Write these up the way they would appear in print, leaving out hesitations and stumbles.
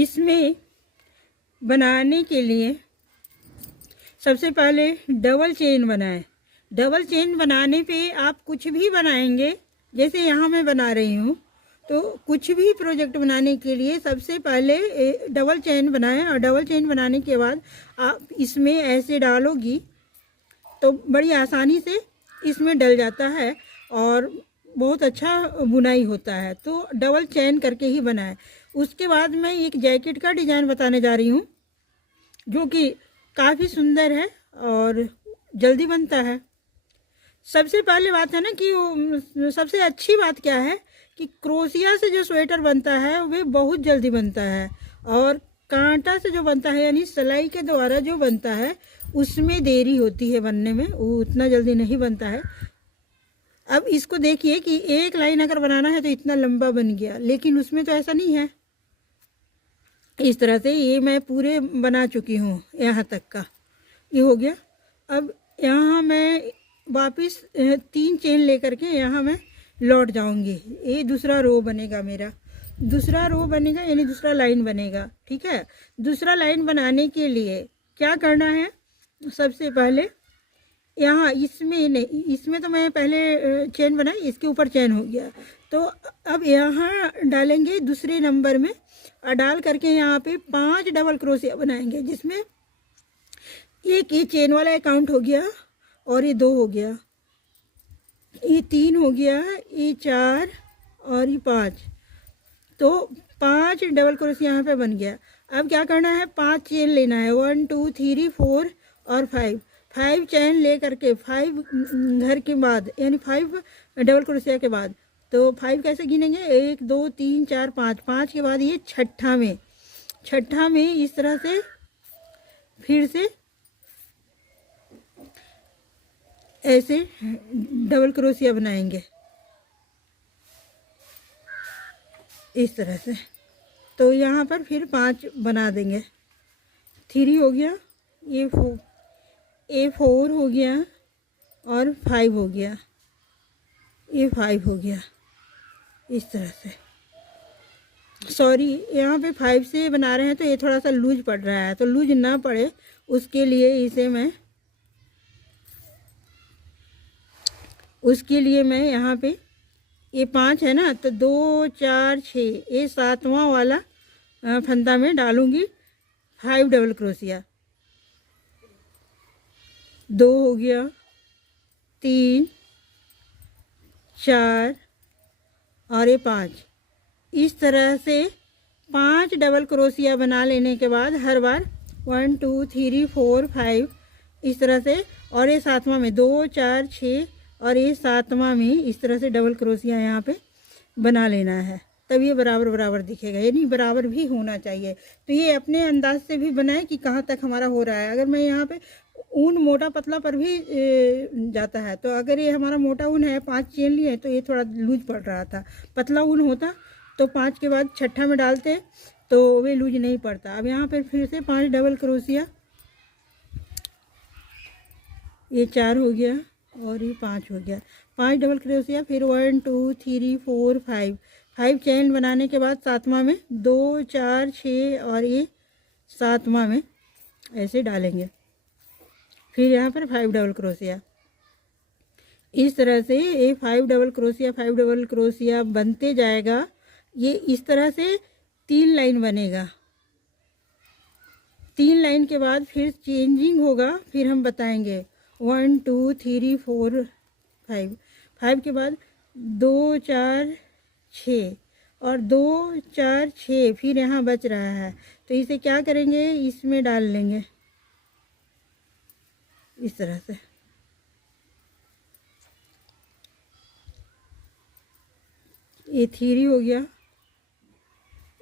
इसमें बनाने के लिए सबसे पहले डबल चेन बनाएं। डबल चेन बनाने पे आप कुछ भी बनाएंगे, जैसे यहाँ मैं बना रही हूँ, तो कुछ भी प्रोजेक्ट बनाने के लिए सबसे पहले डबल चेन बनाएं। और डबल चेन बनाने के बाद आप इसमें ऐसे डालोगी तो बड़ी आसानी से इसमें डल जाता है और बहुत अच्छा बुनाई होता है। तो डबल चेन करके ही बनाएं। उसके बाद मैं एक जैकेट का डिज़ाइन बताने जा रही हूँ जो कि काफ़ी सुंदर है और जल्दी बनता है। सबसे पहले बात है ना कि वो सबसे अच्छी बात क्या है कि क्रोशिया से जो स्वेटर बनता है वे बहुत जल्दी बनता है, और कांटा से जो बनता है यानी सिलाई के द्वारा जो बनता है उसमें देरी होती है बनने में, वो उतना जल्दी नहीं बनता है। अब इसको देखिए कि एक लाइन अगर बनाना है तो इतना लंबा बन गया, लेकिन उसमें तो ऐसा नहीं है। इस तरह से ये मैं पूरे बना चुकी हूँ, यहाँ तक का ये हो गया। अब यहाँ मैं वापस 3 चेन लेकर के यहाँ मैं लौट जाऊँगी। ये दूसरा रो बनेगा मेरा, दूसरा रो बनेगा यानी दूसरा लाइन बनेगा। ठीक है, दूसरा लाइन बनाने के लिए क्या करना है, सबसे पहले यहाँ इसमें नहीं, इसमें तो मैं पहले चेन बनाई, इसके ऊपर चेन हो गया। तो अब यहाँ डालेंगे दूसरे नंबर में, और डाल करके यहाँ पे 5 डबल क्रोशिया बनाएंगे, जिसमें एक ये चेन वाला अकाउंट हो गया, और ये 2 हो गया, ये 3 हो गया, ये 4 और ये 5। तो 5 डबल क्रोशिया यहाँ पे बन गया। अब क्या करना है, 5 चेन लेना है, 1 2 3 4 और 5 चेन ले करके 5 घर के बाद यानी 5 डबल क्रोशिया के बाद, तो 5 कैसे गिनेंगे, 1 2 3 4 5 के बाद ये छठा में इस तरह से फिर से ऐसे डबल क्रोशिया बनाएंगे इस तरह से। तो यहाँ पर फिर 5 बना देंगे। 3 हो गया, ये 4 हो गया और 5 हो गया, ये 5 हो गया इस तरह से। सॉरी, यहाँ पे 5 से बना रहे हैं तो ये थोड़ा सा लूज पड़ रहा है, तो लूज ना पड़े उसके लिए मैं यहाँ पे ये 5 है ना, तो 2 4 6 ये 7वां वाला फंदा में डालूंगी 5 डबल क्रोशिया। 2 हो गया, 3 4 और ये 5। इस तरह से 5 डबल क्रोशिया बना लेने के बाद हर बार 1 2 3 4 5 इस तरह से, और ये 7वां में 2 4 6 और ये 7वां में इस तरह से डबल क्रोशिया यहाँ पे बना लेना है, तब ये बराबर दिखेगा, यानी बराबर भी होना चाहिए। तो ये अपने अंदाज से भी बनाए कि कहाँ तक हमारा हो रहा है। अगर मैं यहाँ पे ऊन मोटा पतला पर भी जाता है, तो अगर ये हमारा मोटा ऊन है, 5 चेन लिए तो ये थोड़ा लूज पड़ रहा था। पतला ऊन होता तो 5 के बाद छठा में डालते तो वे लूज नहीं पड़ता। अब यहाँ पर फिर से 5 डबल क्रोशिया, ये 4 हो गया और ये 5 हो गया। 5 डबल क्रोशिया, फिर 1 2 3 4 5 चेन बनाने के बाद 7वां में 2 4 6 और ये 7वां में ऐसे डालेंगे। फिर यहाँ पर 5 डबल क्रोशिया। इस तरह से ये 5 डबल क्रोशिया बनते जाएगा। ये इस तरह से 3 लाइन बनेगा। 3 लाइन के बाद फिर चेंजिंग होगा, फिर हम बताएंगे 1 2 3 4 5 के बाद 2 4 6 और 2 4 6 फिर यहाँ बच रहा है, तो इसे क्या करेंगे, इसमें डाल लेंगे इस तरह से। ये 3 हो गया,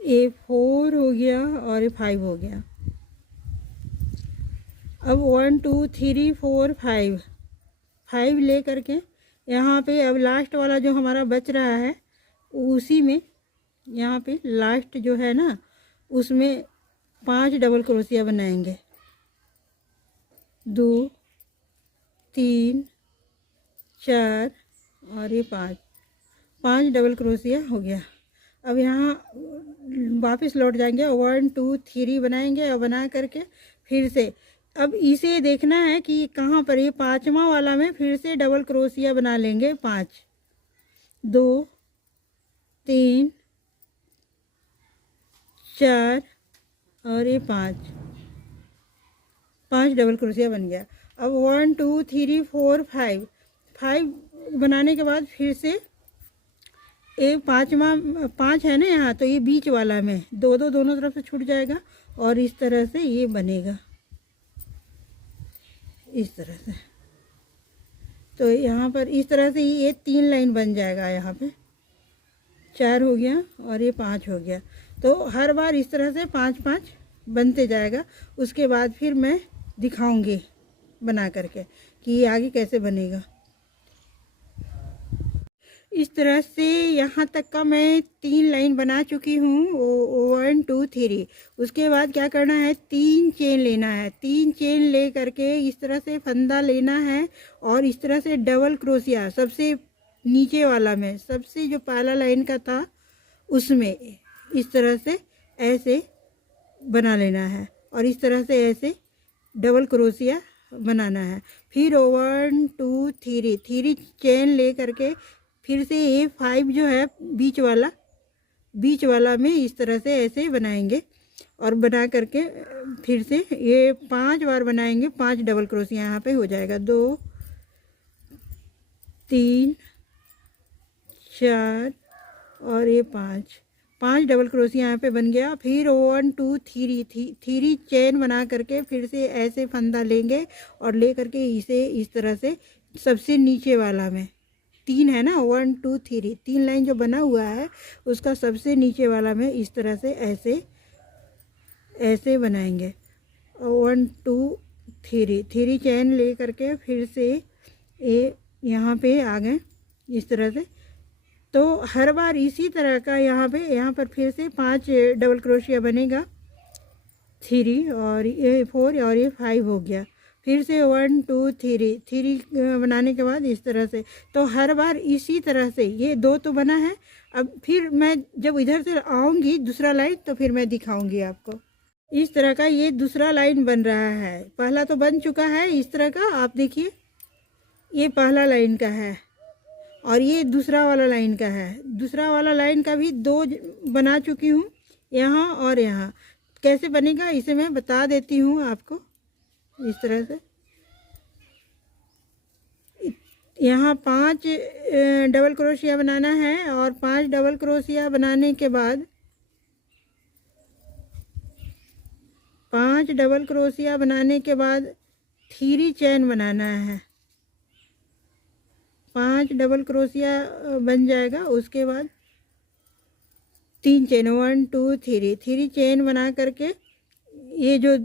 ये 4 हो गया और ये 5 हो गया। अब 1 2 3 4 5 ले करके यहाँ पे अब लास्ट वाला जो हमारा बच रहा है उसी में यहाँ पे लास्ट जो है ना उसमें 5 डबल क्रोशिया बनाएंगे। 2 3 4 और ये 5 डबल क्रोशिया हो गया। अब यहाँ वापस लौट जाएंगे, 1 2 3 बनाएंगे और बना करके फिर से अब इसे देखना है कि कहाँ पर, ये पांचवा वाला में फिर से डबल क्रोशिया बना लेंगे। 5 2 3 4 और ये 5 डबल क्रोशिया बन गया। अब 1 2 3 4 5 बनाने के बाद फिर से ये पांचवा 5 है ना यहाँ, तो ये बीच वाला में दोनों तरफ से छूट जाएगा और इस तरह से ये बनेगा, इस तरह से। तो यहाँ पर इस तरह से ये 3 लाइन बन जाएगा। यहाँ पे 4 हो गया और ये 5 हो गया। तो हर बार इस तरह से 5 बनते जाएगा। उसके बाद फिर मैं दिखाऊंगी बना करके कि ये आगे कैसे बनेगा। इस तरह से यहाँ तक का मैं 3 लाइन बना चुकी हूँ, 1 2 3। उसके बाद क्या करना है, 3 चेन लेना है। 3 चेन ले करके इस तरह से फंदा लेना है और इस तरह से डबल क्रोशिया सबसे नीचे वाला में, सबसे जो पहला लाइन का था उसमें इस तरह से ऐसे बना लेना है और इस तरह से ऐसे डबल क्रोशिया बनाना है। फिर 1 2 3 चेन ले करके फिर से ये 5 जो है बीच वाला में इस तरह से ऐसे बनाएंगे और बना करके फिर से ये 5 बार बनाएंगे। 5 डबल क्रोशिया यहाँ पे हो जाएगा। 2 3 4 और ये 5 डबल क्रोशिया यहाँ पे बन गया। फिर 1 2 3 चेन बना करके फिर से ऐसे फंदा लेंगे और ले करके इसे इस तरह से सबसे नीचे वाला में 3 है ना, 1 2 3 लाइन जो बना हुआ है उसका सबसे नीचे वाला में इस तरह से ऐसे बनाएंगे। 1 2 3 चेन ले करके फिर से ये यहाँ पे आ गए इस तरह से। तो हर बार इसी तरह का यहाँ पर फिर से 5 डबल क्रोशिया बनेगा। 3 और ये 4 और ये 5 हो गया। फिर से 1 2 3 बनाने के बाद इस तरह से। तो हर बार इसी तरह से ये 2 तो बना है। अब फिर मैं जब इधर से आऊँगी दूसरा लाइन तो फिर मैं दिखाऊंगी आपको। इस तरह का ये दूसरा लाइन बन रहा है। पहला तो बन चुका है इस तरह का, आप देखिए ये पहला लाइन का है और ये दूसरा वाला लाइन का है। दूसरा वाला लाइन का भी 2 बना चुकी हूँ, यहाँ और यहाँ। कैसे बनेगा इसे मैं बता देती हूँ आपको। इस तरह से यहाँ 5 डबल क्रोशिया बनाना है और 5 डबल क्रोशिया बनाने के बाद 5 डबल क्रोशिया बनाने के बाद 3 चेन बनाना है। 5 डबल क्रोशिया बन जाएगा। उसके बाद 3 चेन 1 2 3 चेन बना करके ये जो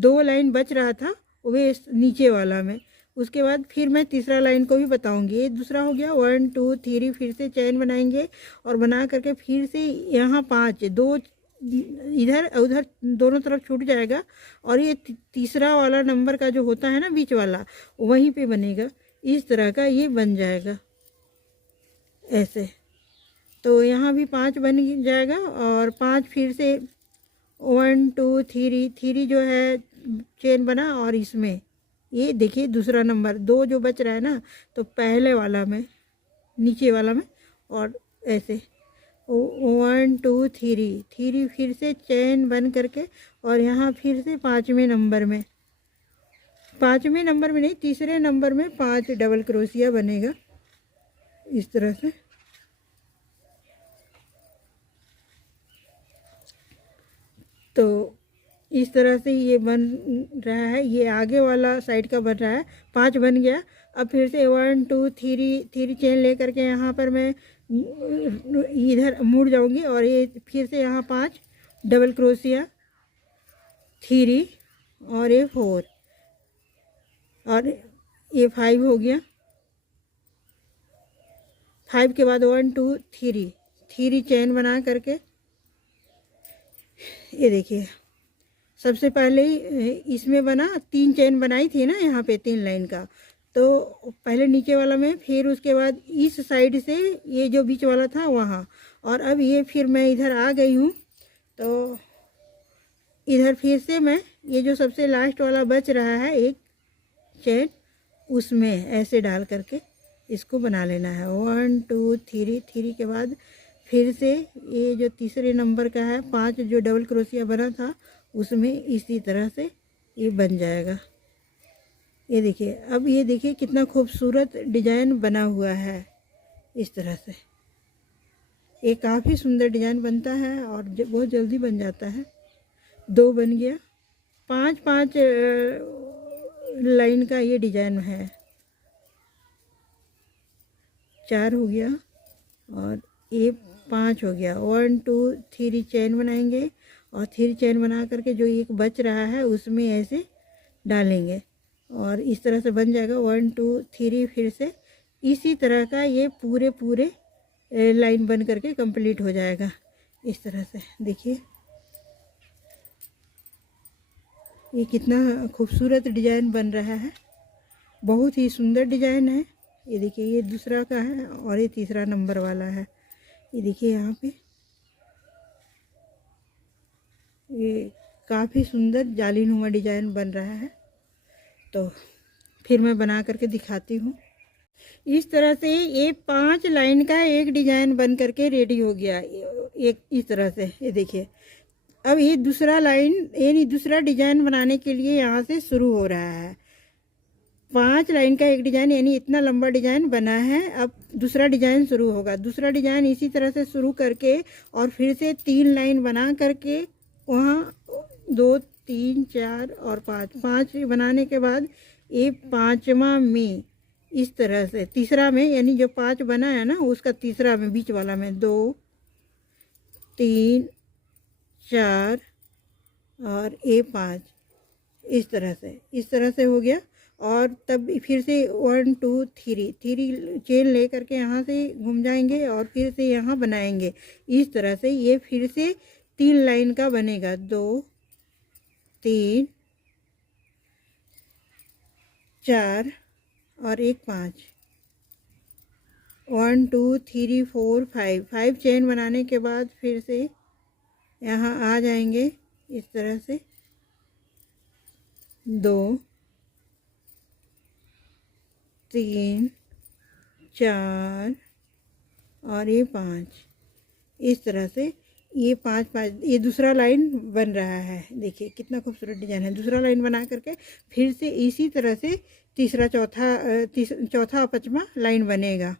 2 लाइन बच रहा था वे नीचे वाला में। उसके बाद फिर मैं तीसरा लाइन को भी बताऊंगी। ये दूसरा हो गया। 1 2 3 फिर से चेन बनाएंगे और बना करके फिर से यहाँ 5 2 इधर उधर दोनों तरफ छूट जाएगा और ये तीसरा वाला नंबर का जो होता है ना बीच वाला, वहीं पे बनेगा। इस तरह का ये बन जाएगा ऐसे। तो यहाँ भी 5 बन जाएगा और 5 फिर से 1 2 3 जो है चेन बना और इसमें ये देखिए दूसरा नंबर 2 जो बच रहा है ना, तो पहले वाला में नीचे वाला में और ऐसे 1 2 3 फिर से चेन बन करके और यहाँ फिर से 5वें नंबर में, 5वें नंबर में नहीं तीसरे नंबर में 5 डबल क्रोशिया बनेगा इस तरह से। तो इस तरह से ये बन रहा है। ये आगे वाला साइड का बन रहा है। 5 बन गया। अब फिर से 1 2 3 चेन ले करके यहाँ पर मैं इधर मुड़ जाऊंगी और ये फिर से यहाँ 5 डबल क्रोशिया 3 और ये 4 और ये 5 हो गया। 5 के बाद 1 2 3 चेन बना करके ये देखिए सबसे पहले इसमें बना 3 चेन बनाई थी ना यहाँ पे 3 लाइन का, तो पहले नीचे वाला में, फिर उसके बाद इस साइड से ये जो बीच वाला था वहाँ, और अब ये फिर मैं इधर आ गई हूँ। तो इधर फिर से मैं ये जो सबसे लास्ट वाला बच रहा है एक चेन, उसमें ऐसे डाल करके इसको बना लेना है। 1 2 3, 3 के बाद फिर से ये जो तीसरे नंबर का है 5 जो डबल क्रोशिया बना था उसमें इसी तरह से ये बन जाएगा। ये देखिए, अब ये देखिए कितना खूबसूरत डिजाइन बना हुआ है। इस तरह से ये काफ़ी सुंदर डिजाइन बनता है और बहुत जल्दी बन जाता है। 2 बन गया, 5 लाइन का ये डिजाइन है। 4 हो गया और ये 5 हो गया। 1 2 3 चेन बनाएंगे और 3 चेन बना करके जो एक बच रहा है उसमें ऐसे डालेंगे और इस तरह से बन जाएगा। 1 2 3 फिर से इसी तरह का ये पूरे लाइन बन करके कंप्लीट हो जाएगा। इस तरह से देखिए ये कितना खूबसूरत डिजाइन बन रहा है, बहुत ही सुंदर डिजाइन है। ये देखिए ये दूसरा का है और ये तीसरा नंबर वाला है। ये देखिए यहाँ पे ये काफ़ी सुंदर जालीनुमा डिजाइन बन रहा है। तो फिर मैं बना करके दिखाती हूँ। इस तरह से ये 5 लाइन का एक डिजाइन बन करके रेडी हो गया, एक इस तरह से। ये देखिए अब ये दूसरा लाइन, यानी दूसरा डिजाइन बनाने के लिए यहाँ से शुरू हो रहा है। 5 लाइन का एक डिजाइन, यानी इतना लंबा डिजाइन बना है। अब दूसरा डिजाइन शुरू होगा। दूसरा डिजाइन इसी तरह से शुरू करके और फिर से 3 लाइन बना करके वहाँ 2 3 4 और 5 बनाने के बाद ये 5वां में इस तरह से, तीसरा में, यानी जो 5 बना है ना उसका तीसरा में, बीच वाला में 2 3 4 और ये 5 इस तरह से हो गया। और तब फिर से 1 2 3 चेन ले करके यहाँ से घूम जाएंगे और फिर से यहाँ बनाएंगे। इस तरह से ये फिर से 3 लाइन का बनेगा। 2 3 4 और एक 5। 1 2 3 4 5 चेन बनाने के बाद फिर से यहाँ आ जाएंगे इस तरह से। 2 3 4 और ये 5 इस तरह से ये 5 ये दूसरा लाइन बन रहा है। देखिए कितना खूबसूरत डिजाइन है। दूसरा लाइन बना करके फिर से इसी तरह से तीसरा चौथा और 5वां लाइन बनेगा।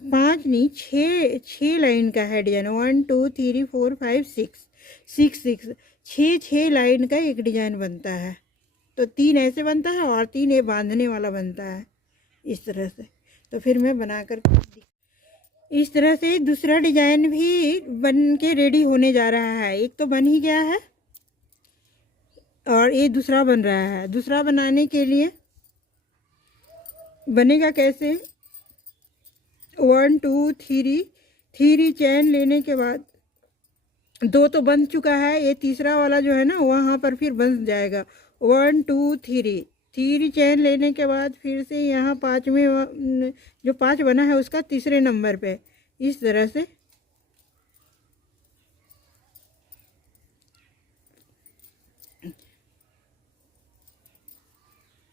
5 नहीं, 6 लाइन का है डिजाइन। 1 2 3 4 5 6 6 लाइन का एक डिजाइन बनता है। तो 3 ऐसे बनता है और 3 ये बांधने वाला बनता है इस तरह से। तो फिर मैं बना कर इस तरह से दूसरा डिजाइन भी बन के रेडी होने जा रहा है। एक तो बन ही गया है और ये दूसरा बन रहा है। दूसरा बनाने के लिए बनेगा कैसे? 1 2 3 चेन लेने के बाद 2 तो बन चुका है, ये तीसरा वाला जो है ना वहाँ पर फिर बन जाएगा। 1 2 3 चेन लेने के बाद फिर से यहाँ 5वें जो 5 बना है उसका तीसरे नंबर पे इस तरह से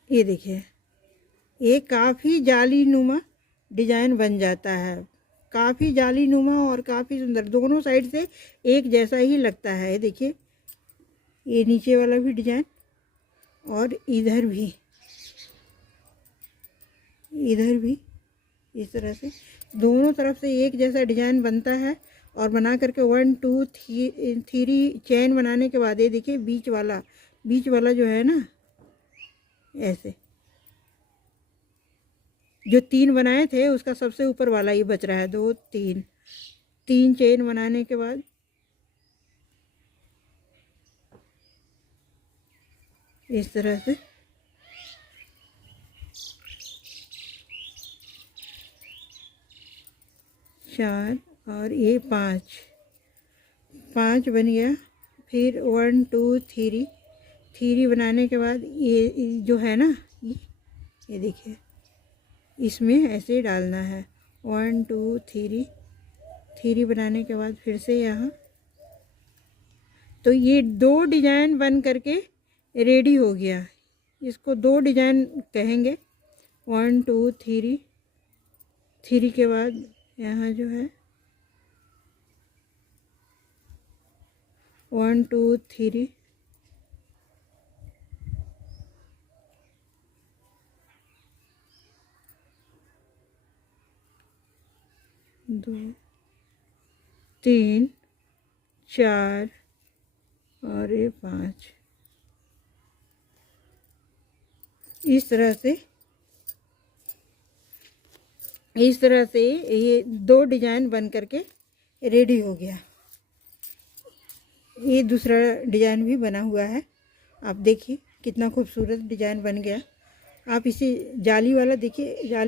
ये देखिए ये काफ़ी जालीनुमा डिजाइन बन जाता है। काफ़ी जालीनुमा और काफ़ी सुंदर, दोनों साइड से एक जैसा ही लगता है। देखिए ये नीचे वाला भी डिजाइन और इधर भी इस तरह से दोनों तरफ से एक जैसा डिजाइन बनता है। और बना करके 1 2 3 चेन बनाने के बाद ये देखिए बीच वाला जो है ना ऐसे जो 3 बनाए थे उसका सबसे ऊपर वाला ही बच रहा है। 2 3 चेन बनाने के बाद इस तरह से चार और ये 5 बन गया। फिर 1 2 3 बनाने के बाद ये जो है ना ये देखिए, इसमें ऐसे डालना है। 1 2 3 बनाने के बाद फिर से यहाँ, तो ये 2 डिजाइन बन करके रेडी हो गया। इसको 2 डिजाइन कहेंगे। 1 2 3 के बाद यहाँ जो है 1 2 3 2 3 4 और ये 5। इस तरह से ये 2 डिजाइन बन करके रेडी हो गया। ये दूसरा डिजाइन भी बना हुआ है। आप देखिए कितना खूबसूरत डिजाइन बन गया। आप इसे जाली वाला देखिए, जाली